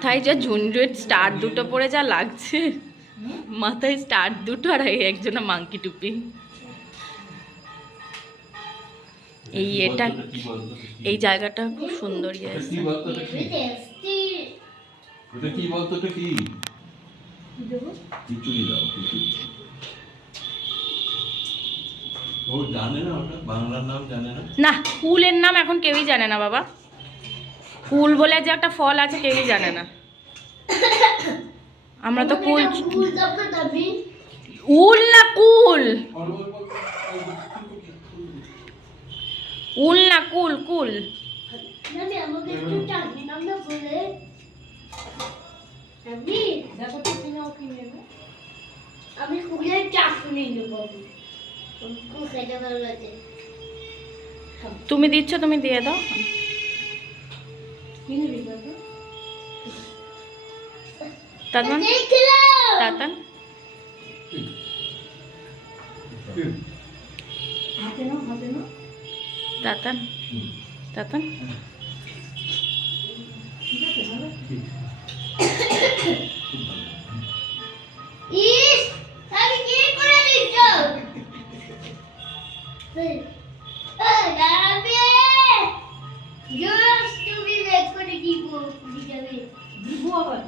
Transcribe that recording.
মাথায় যা ঝুনঝুট স্টার দুটো পরে যা লাগছে, মাথায় স্টার দুটো আর একজনা মাংকি টুপি। এই এটা এই জায়গাটা খুব সুন্দর। না, কুলের নাম এখন কেউই জানে না বাবা। কুল বলে যে একটা ফল আছে কেউই জানে না। আমরা তো কুল উল না কুল, উল না কুল, কুল। আমি কুলের চাটনি নেব। তুমি দিচ্ছ, তুমি দিয়ে দাও। তাতান তাতান তাতান তাতান ইস আমি কি করে দিচ্ছ? দাঁড়াবে জাস্ট তুমি বেক করে কি করবি যাবে দিব আবার